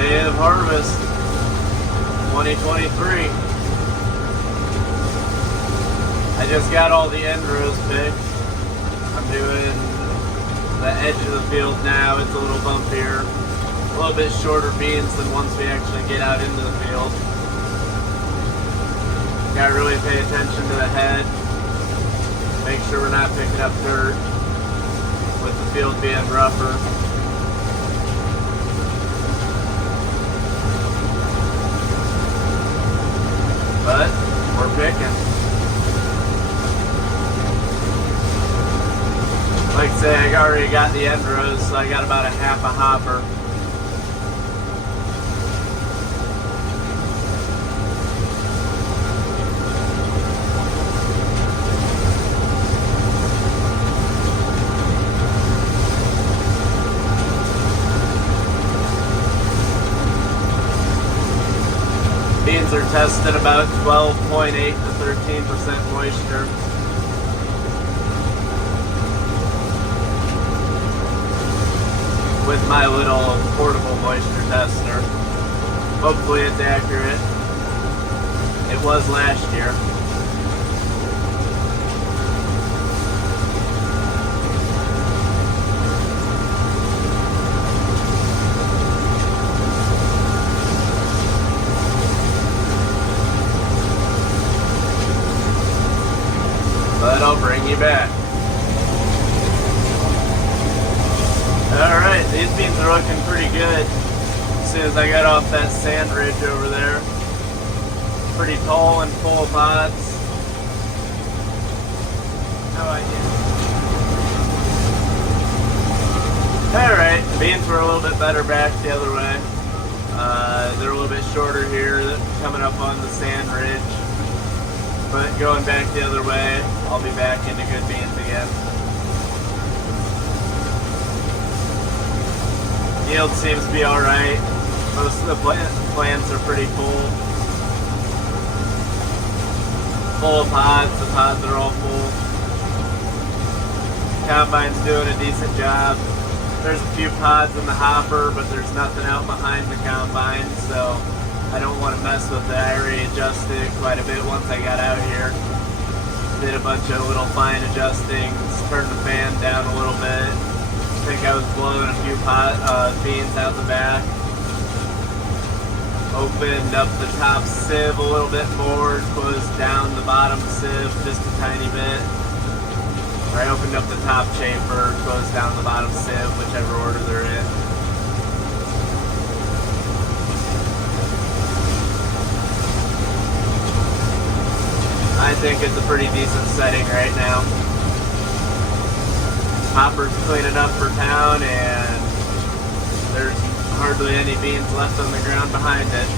Day of harvest 2023. I just got all the end rows picked. I'm doing the edge of the field now. It's a little bumpier, a little bit shorter beans than once we actually get out into the field. Gotta really pay attention to the head. Make sure we're not picking up dirt with the field being rougher. But we're picking. Like I say, I already got the end rows, so I got about a half a hopper. Beans are testing about 12.8 to 13% moisture. With my little portable moisture tester. Hopefully it's accurate. It was last year. But I'll bring you back. Alright, these beans are looking pretty good. As soon as I got off that sand ridge over there. Pretty tall and full of pods. No idea. Alright, the beans were a little bit better back the other way. They're a little bit shorter here, coming up on the sand ridge. But going back the other way, I'll be back into good beans again. Yield seems to be alright. Most of the plants are pretty full. Full of pods. The pods are all full. Combine's doing a decent job. There's a few pods in the hopper, but there's nothing out behind the combine, so I don't want to mess with it. I already adjusted quite a bit once I got out here. Did a bunch of little fine adjustings, turned the fan down a little bit. I think I was blowing a few beans out the back. Opened up the top sieve a little bit more, closed down the bottom sieve just a tiny bit. Or I opened up the top chamber, closed down the bottom sieve, whichever order they're in. I think it's a pretty decent setting right now. Hopper's cleaning up for town, and there's hardly any beans left on the ground behind it.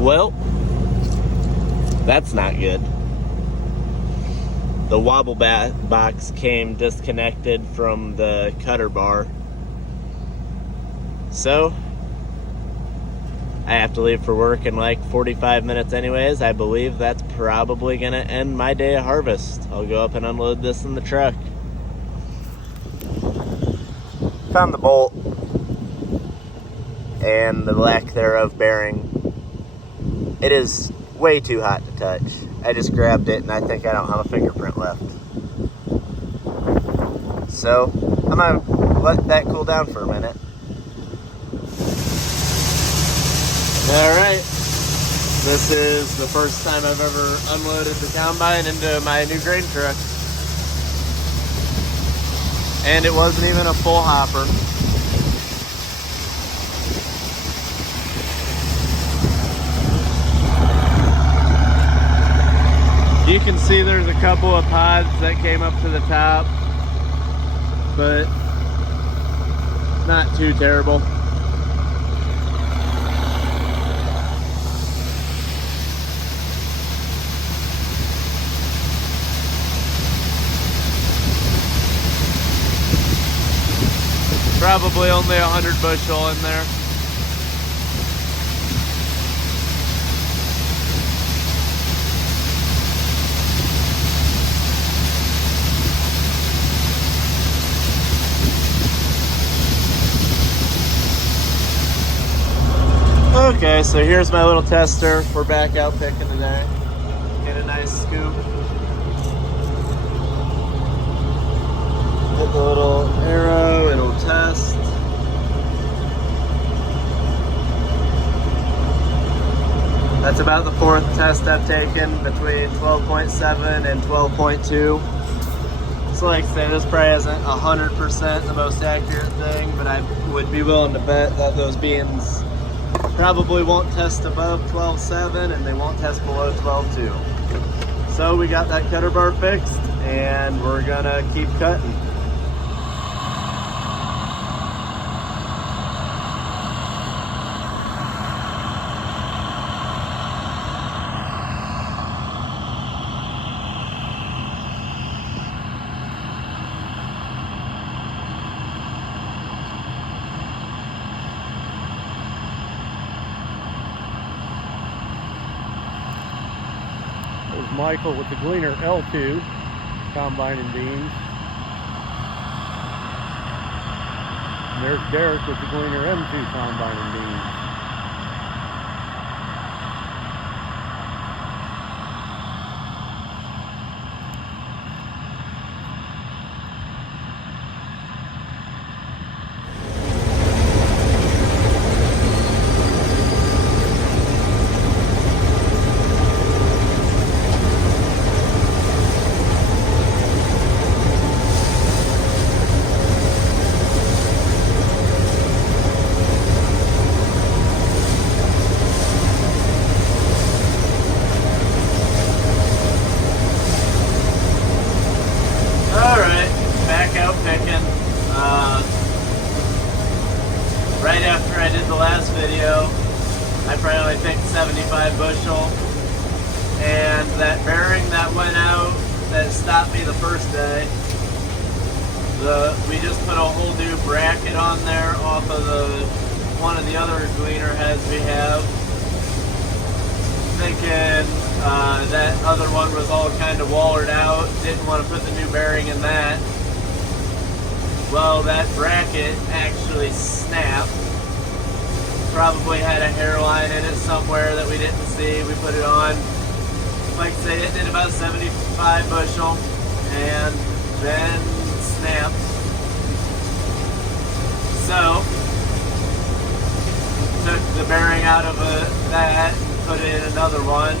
Well, that's not good. The wobble box came disconnected from the cutter bar. So, I have to leave for work in like 45 minutes anyways. I believe that's probably gonna end my day of harvest. I'll go up and unload this in the truck. Found the bolt. and the lack thereof bearing. It is way too hot to touch. I just grabbed it and I think I don't have a fingerprint left. So I'm gonna let that cool down for a minute. All right, this is the first time I've ever unloaded the combine into my new grain truck. And it wasn't even a full hopper. You can see there's a couple of pods that came up to the top, but not too terrible. Probably only 100 bushel in there. Okay, so here's my little tester. We're back out picking today. Get a nice scoop. Hit the little arrow, it'll test. That's about the fourth test I've taken between 12.7 and 12.2. So like I say, this probably isn't 100% the most accurate thing, but I would be willing to bet that those beans probably won't test above 12.7 and they won't test below 12.2. So we got that cutter bar fixed and we're gonna keep cutting. Michael with the Gleaner L2 combining beans. And there's Derek with the Gleaner M2 combining beans. Right after I did the last video, I probably picked 75 bushel, and that bearing that went out that stopped me the first day, we just put a whole new bracket on there off of one of the other gleaner heads we have, thinking that other one was all kind of wallered out, didn't want to put the new bearing in that. Well, that bracket actually snapped. Probably had a hairline in it somewhere that we didn't see. We put it on. Like I say, it did about 75 bushel and then snapped. So, took the bearing out of that, put in another one.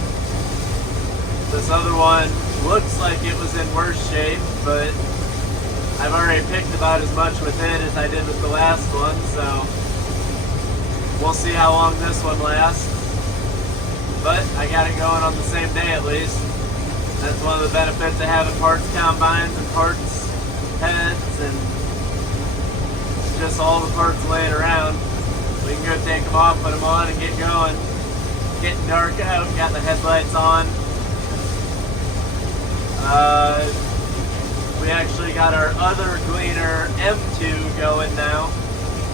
This other one looks like it was in worse shape, but I've already picked about as much with it as I did with the last one, so we'll see how long this one lasts. But I got it going on the same day at least. That's one of the benefits of having parts combines and parts heads and just all the parts laying around. We can go take them off, put them on, and get going. Getting dark out, got the headlights on. We actually got our other Gleaner M2 going now.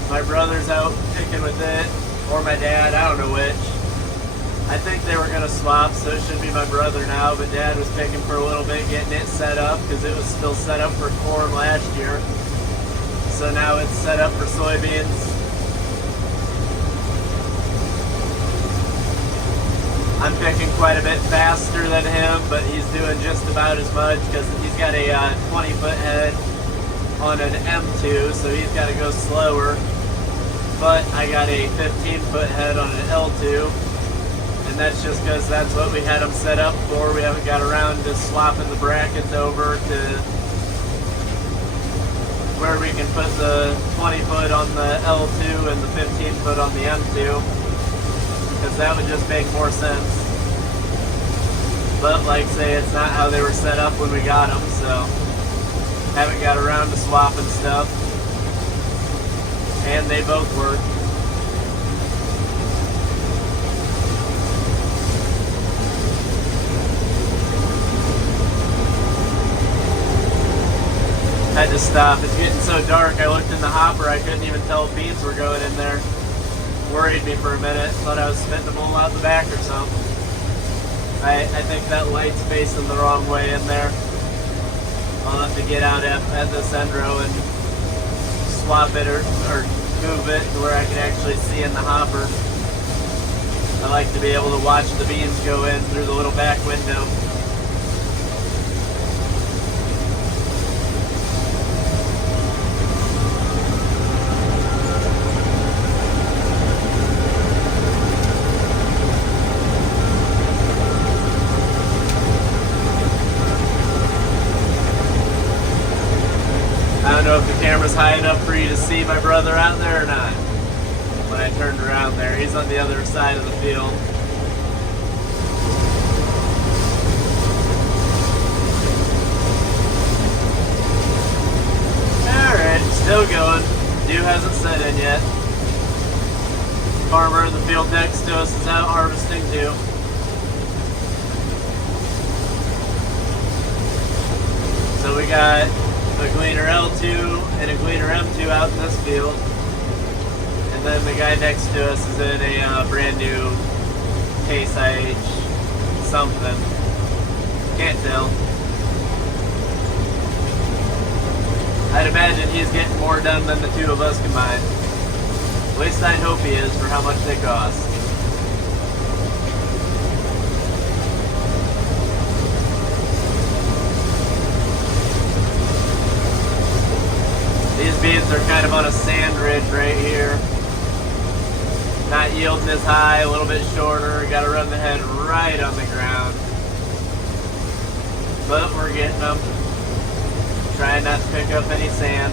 My brother's out picking with it, or my dad, I don't know which. I think they were gonna swap, so it should be my brother now, but Dad was picking for a little bit, getting it set up, because it was still set up for corn last year. So now it's set up for soybeans. I'm picking quite a bit faster than him, but he's doing just about as much because he's got a 20-foot head on an M2, so he's got to go slower. But I got a 15-foot head on an L2, and that's just because that's what we had them set up for. We haven't got around to swapping the brackets over to where we can put the 20-foot on the L2 and the 15-foot on the M2, because that would just make more sense. But like say, it's not how they were set up when we got them, so haven't got around to swapping stuff. And they both work. Had to stop. It's getting so dark. I looked in the hopper. I couldn't even tell if beans were going in there. Worried me for a minute. Thought I was spitting them all out the back or something. I think that light's facing the wrong way in there. I'll have to get out at this end row and swap it or move it to where I can actually see in the hopper. I like to be able to watch the beans go in through the little back window. I don't know if the camera's high enough for you to see my brother out there or not. When I turned around there, he's on the other side of the field. Alright, still going. Dew hasn't set in yet. Farmer in the field next to us is out harvesting too. So we got a Gleaner L2 and a Gleaner M2 out in this field. And then the guy next to us is in a brand new Case IH something. Can't tell. I'd imagine he's getting more done than the two of us combined. At least I'd hope he is for how much they cost. These beans are kind of on a sand ridge right here. Not yielding as high, a little bit shorter. Got to run the head right on the ground. But we're getting them. Trying not to pick up any sand.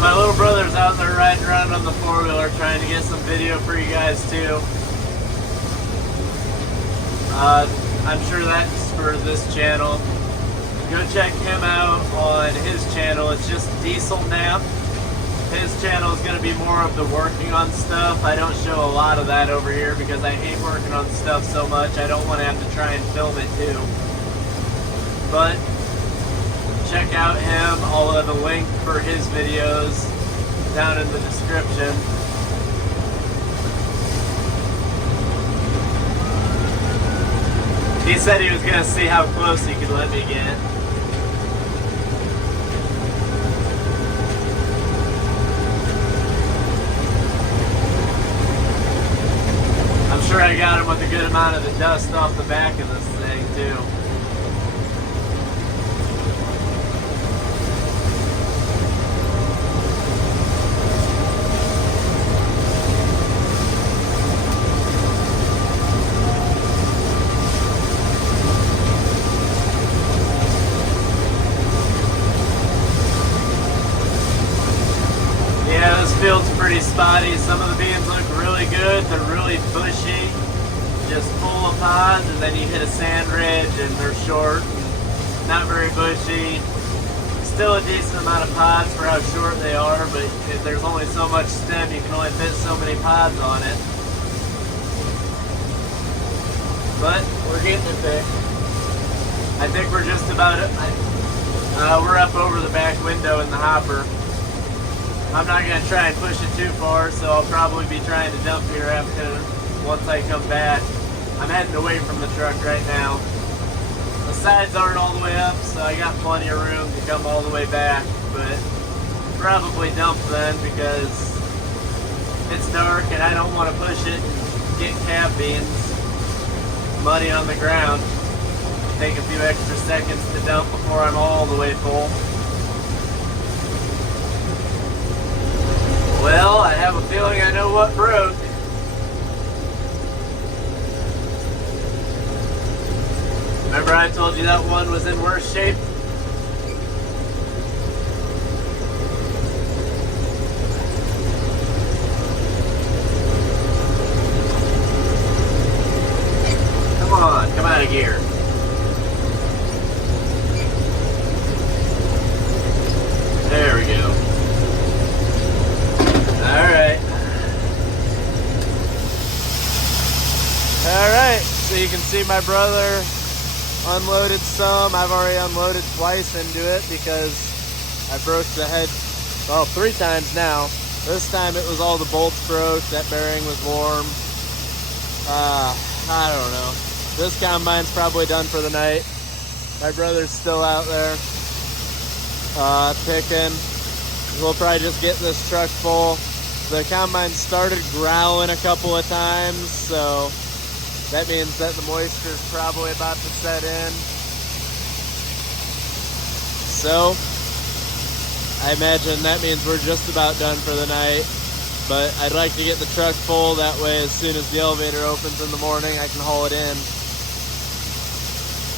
My little brother's out there riding around on the four-wheeler trying to get some video for you guys too. I'm sure that's for this channel. Go check him out on his channel. It's just Diesel Nap. His channel is going to be more of the working on stuff. I don't show a lot of that over here because I hate working on stuff so much. I don't want to have to try and film it too. But check out him. I'll have a link for his videos down in the description. He said he was going to see how close he could let me get. I'm sure I got him with a good amount of the dust off the back of this thing too. Yeah, this field's pretty spotty. Some of the beans look really good. They're really bushy, just full of pods, and then you hit a sand ridge and they're short, and not very bushy. Still a decent amount of pods for how short they are, but if there's only so much stem, you can only fit so many pods on it. but we're getting it there. I think we're just about it. We're up over the back window in the hopper. I'm not going to try and push it too far, so I'll probably be trying to dump here after once I come back. I'm heading away from the truck right now. The sides aren't all the way up, so I got plenty of room to come all the way back, but probably dump then because it's dark and I don't want to push it and get cab beans muddy on the ground. Take a few extra seconds to dump before I'm all the way full. Well, I have a feeling I know what broke. Remember I told you that one was in worse shape? Come out of gear. There we go. Alright. Alright, so you can see my brother unloaded some. I've already unloaded twice into it because I broke the head, well, 3 times now. This time it was all the bolts broke, that bearing was warm. I don't know. This combine's probably done for the night. My brother's still out there picking. We'll probably just get this truck full. The combine started growling a couple of times, so that means that the moisture's probably about to set in. So I imagine that means we're just about done for the night. But I'd like to get the truck full, that way as soon as the elevator opens in the morning I can haul it in.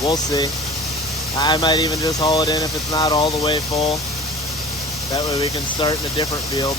We'll see. I might even just haul it in if it's not all the way full. That way we can start in a different field.